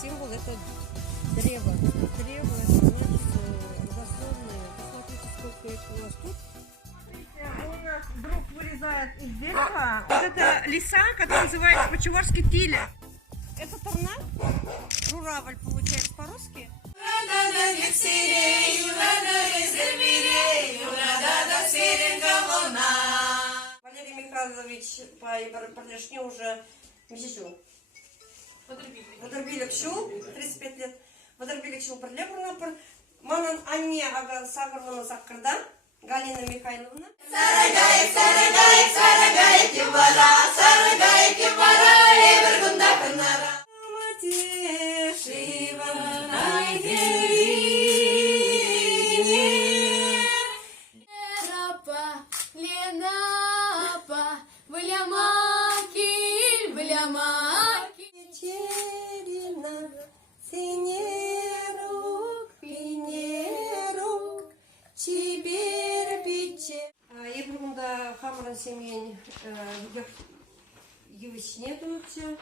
символ это древо. Древо это значит разумное. Посмотрите, сколько их у нас тут. У нас друг вырезает из дерева. Вот это лиса, которая называется по-чувашски тиля. Это торнад. Журавль получается по-русски. Валерий Михайлович по-парлешне уже месячу. Водорбилик шу, 35 лет. Водорбилик шу парлебурна. Манан Анне Сагарвана Закарда, Галина Михайловна. Сарагай, сарагай, сарагай, кивара, сарагай, кивара, эвергунда канара. Мати, шива, Ленапа, влямаки, влямаки. Черина, синерук, пинерук, чибербиче. Ебрумда хамран семьен евичне дутче.